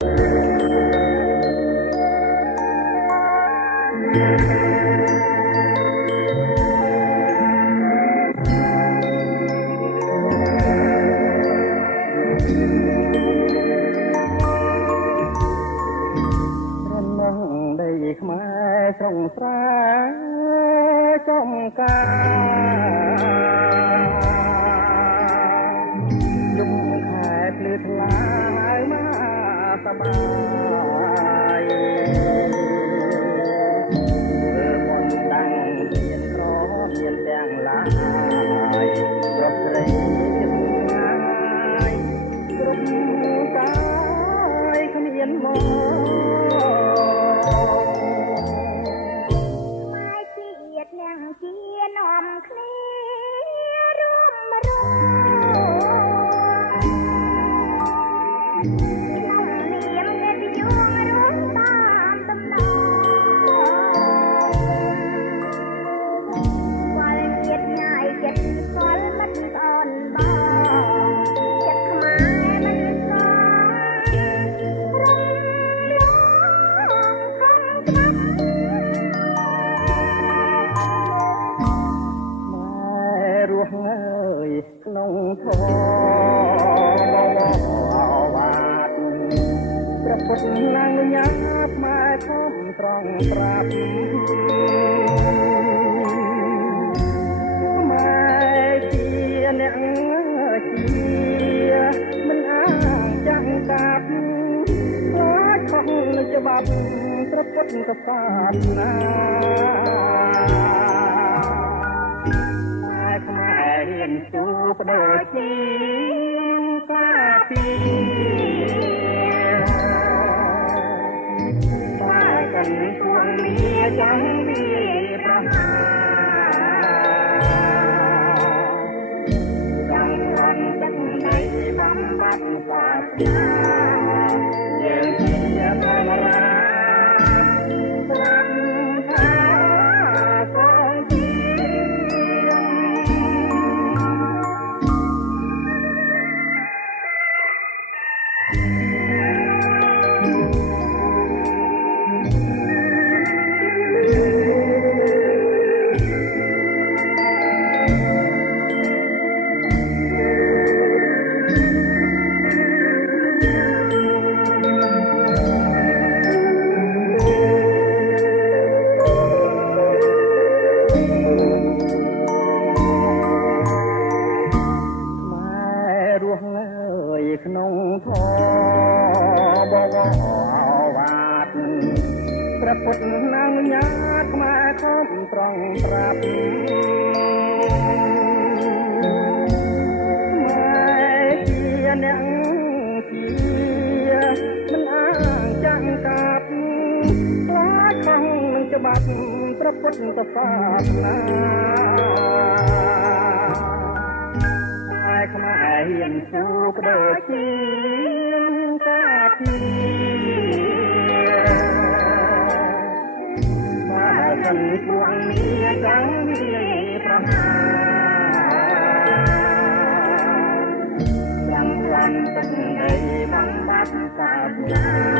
ខ្មែរស្រងស្រែចំការយំខែភ្លឺថ្លាមកសបាយបំដាំងមានក្រមានទាំងឡាយប្រស្រីចិត្តងាយគ្រប់កាយគ្មានមកក្នុងធម៌បាត់ព្រះពុទ្ធណាងញាប់ម៉ែខំត្រង់ប្រាប់ម៉ែជាអ្នកជាមិនអាងចាំកាប់ខ្លាចខុសនឹងច្បាប់ព្រះពុទ្ធកសាសនាទូបដូរជាកាពីបាកាន់ទួងមាយ៉ាងមានប្រហាយ៉ាងរំចិត្តនៃបំបត្តិសាសនាយើងជាកាមរាក្នុងធម៌បវរបាត់ព្រះពុទ្ធណាងញាតខ្មែរខំត្រង់ប្រាប់ម៉ែជាអ្នកជាមិនអាងចាំកាប់ខ្លាចខំនឹងច្បាប់ព្រះពុទ្ធសាសនាខ្មែរហ៊ានជួបដូចជាកាពីមកកាន់ទួងមានយ៉ាងមានប្រហាយ៉ាងរំទឹកនៃបំបត្តិសាសនា